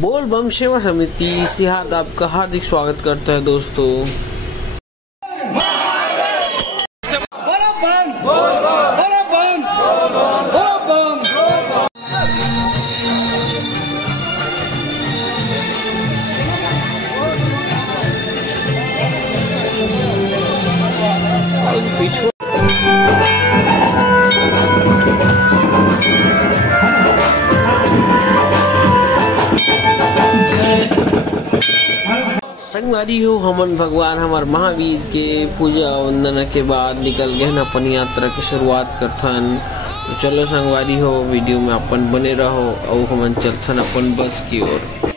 बोल बम सेवा समिति सिहात आपका हार्दिक स्वागत करता है दोस्तों। संगवारी हो हमन भगवान हमार महावीर के पूजा वंदना के बाद निकल गए अपन यात्रा की शुरुआत करथन। तो चलो संगवारी हो वीडियो में अपन बने रहो और हमन चलथन अपन बस की ओर।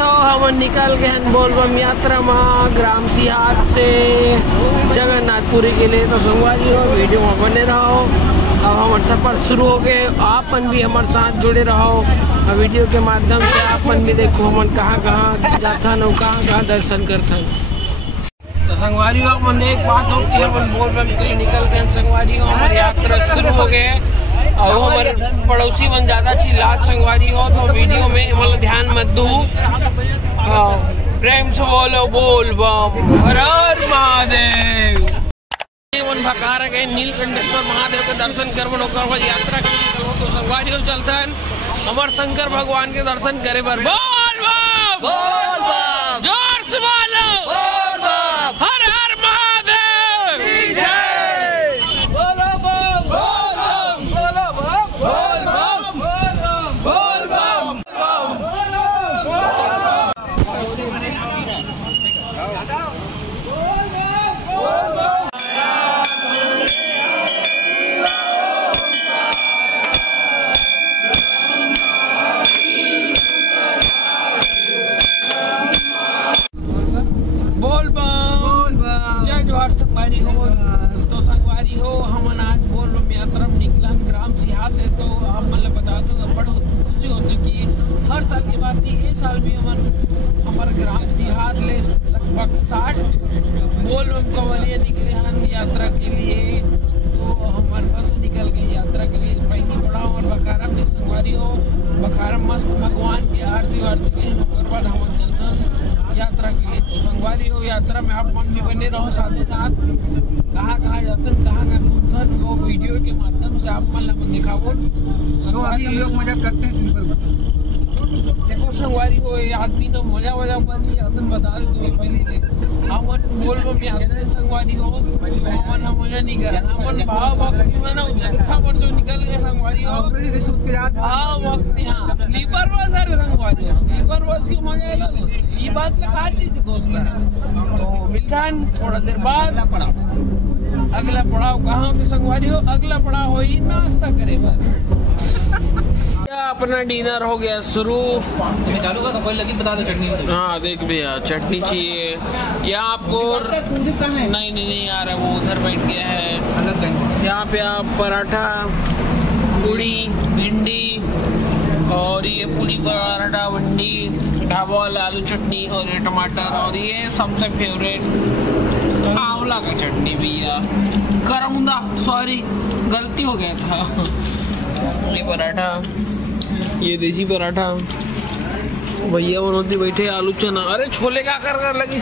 हम निकल गए बोलबम यात्रा में ग्राम सिहात से जगन्नाथपुरी के लिए। तो संगवारी हो वीडियो में बने रहो। अब हमारे सफर शुरू हो गए, आपन भी हमारे साथ जुड़े रहो। वीडियो के माध्यम से आपन भी देखो हमन कहाँ कहाँ जाथन और कहाँ कहाँ दर्शन करथन। तो संगवारी हो मन एक बात हो कि हम बोलबम के लिए निकल गए। संगवारी हो हमारी यात्रा शुरू हो गए और हमारे पड़ोसी मन ज्यादा चिल्लात संगवारी हो। तो वीडियो में मतलब ध्यान मत दो, प्रेम से बोलो बोल बम हर हर महादेव। भकार गए नीलकंठेश्वर महादेव के दर्शन करवन ओकर यात्रा के निकलो। तो संगवारी हो चलतन अमर शंकर भगवान के दर्शन करे बर बोल बम जोर से बोलो बोल बम हर हर महादेव जय बोलो बम बोल बम बोल बम बोल बम संगवारी हो। तो संगवारी हो हमन आज बोलबम यात्रा में निकलन ग्राम सिहात है। तो आप मतलब बता दो बड़ा खुशी होती कि हर साल की बात थी, इस साल भी हमन हमारे ग्राम सिहात ले लगभग 60 बोलबम कवलिया निकले हैं यात्रा के लिए। तो हमारे बस निकल गए यात्रा के लिए। पहली बड़ा और बखारा में संगवारी हो बखारा मस्त भगवान की आरती वारती ले बाद हम चलते यात्रा के लिए। तो संगवारी हो यात्रा में आप मन भी बने रहो, साथ ही साथ कहाँ कहाँ जातन कहाँ कहाँ घूमथन वो वीडियो के माध्यम से आप मन दिखाओ। तो अभी हम लोग मजा करते हैं स्लीपर बस। देखो संगवारी हो आदमी ने मजा बनी यातन बता रहे तो पहले हमन बोलबम यात्रा संगवारी हो हमन मजा नहीं कर हमन भाव भक्ति में ना जनता पर जो निकल गए संगवारी हो भाव भक्ति। हाँ स्लीपर बस है संगवारी स्लीपर बस की मजा अलग ये बात लगा दी से दोस्त। तो मिलथन थोड़ा देर बाद अगला पड़ाव कहाँ के संगवारी हो अगला पड़ाव हो ही नाश्ता करे अपना डिनर हो गया शुरू। चालू का तो कोई लगी बता दो चटनी। हाँ देख भैया चटनी चाहिए या आपको नहीं आ रहा वो उधर बैठ गया है। यहाँ पे आप पराठा पूड़ी भिंडी और ये पूड़ी पराठा भिंडी ढाबा वाला आलू चटनी और ये टमाटर और ये सबसे फेवरेट आंवला का चटनी भैया करौंदा सॉरी गलती हो गया था। ये पराठा ये देसी पराठा भैया बनोती बैठे आलू चना अरे छोले का कर लगी